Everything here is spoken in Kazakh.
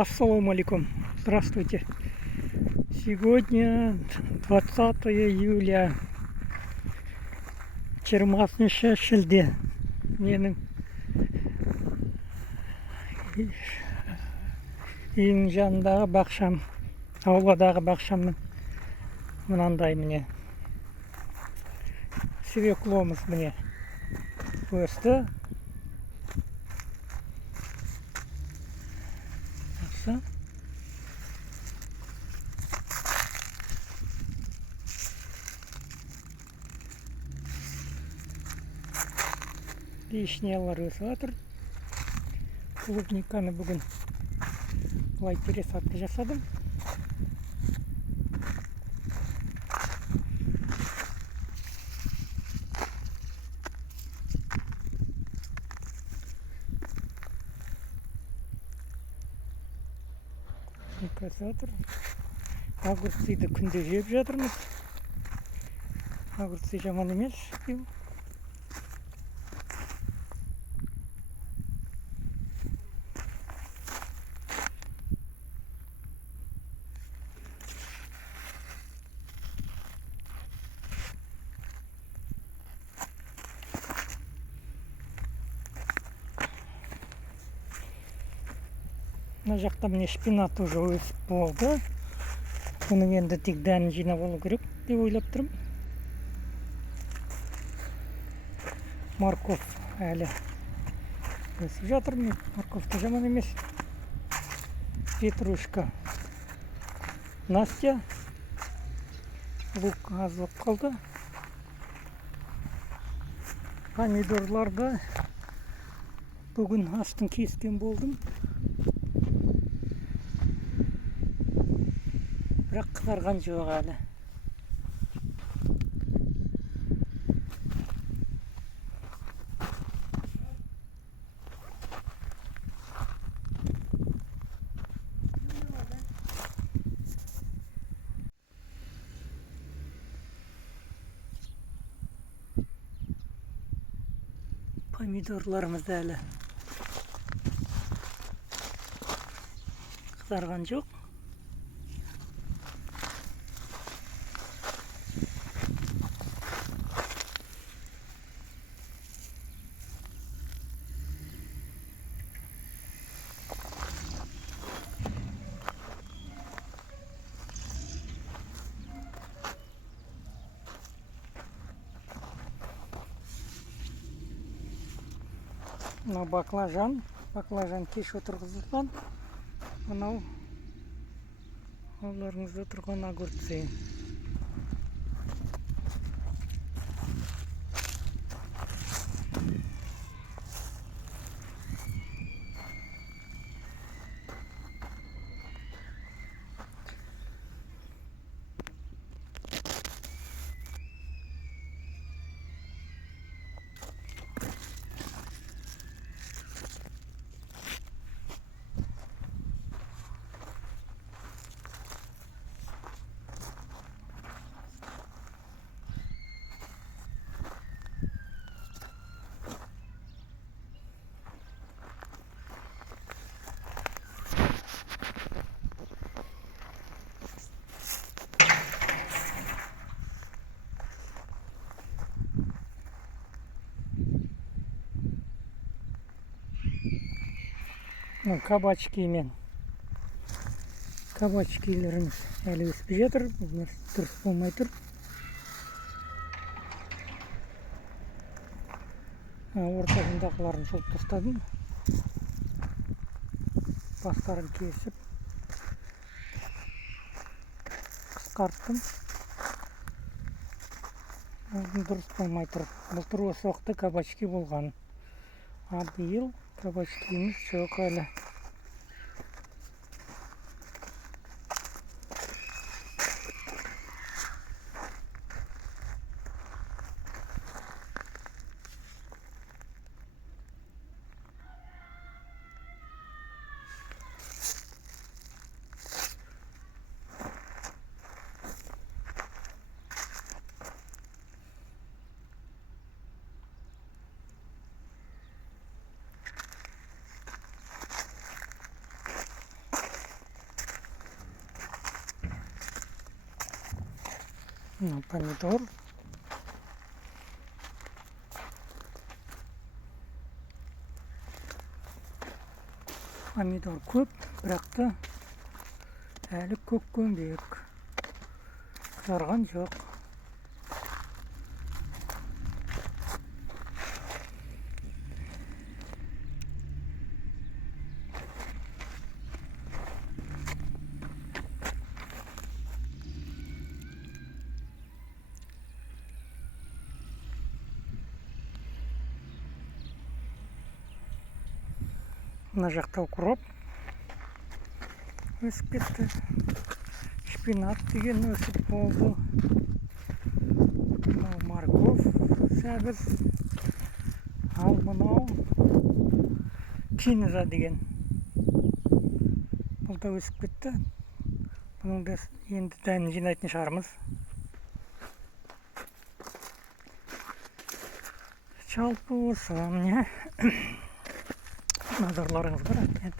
Ассаламу алейкум. Здравствуйте. Сегодня 20 июля. 20 шілде. Менің үйдің жанындағы бақшам, ауладағы бақшамның мынандай міне. Свекломыз міне өсті. Жақсы. Вишнялар өсіп жатыр. Клубниканы бүгін былай пересадка жасадым. Огурцыйды күнде жеп жатырмыз. Огурцы жаман емес. Мына жақта міне шпинат уже өсіп болды. Бұның енді тек дәнін жинап алу керек деп ойлап тұрмын. Морков әлі өсіп жатыр. Морков та жаман емес. Петрушка. Настя. Лук аз болып қалды. Помидорларды бүгін астын кескен болдым. Бірақ қызарған жоқ әлі. Помидорларымыз әлі қызарған жоқ. Мынау баклажан кеш отырғызылған. Мынау ауларыңызда тұрған огурцы. Кабачкилеріміз әлі өспей жатыр. Бұлар дұрыс болмай тұр. Ортасындағыларын жұлып тастадым. Бастарын кесіп қысқарттым. Дұрыс болмай тұр. Былтыр осы уақытта кабачки болған. Биыл кабачкиіміз жоқ әлі. Мына помидор. Помидор көп, бірақ та әлі көккенбек. Қызарған жоқ. Мына жақта укроп өсіп кетті. Шпинат деген өсіп болды. Мынау морков, сәбіз. Ал мынау кинза деген. Бұл да өсіп кетті. Бұның да енді дәнін жинайтын шығармыз. Жалпы осы міне. Назарларыңызға рахмет.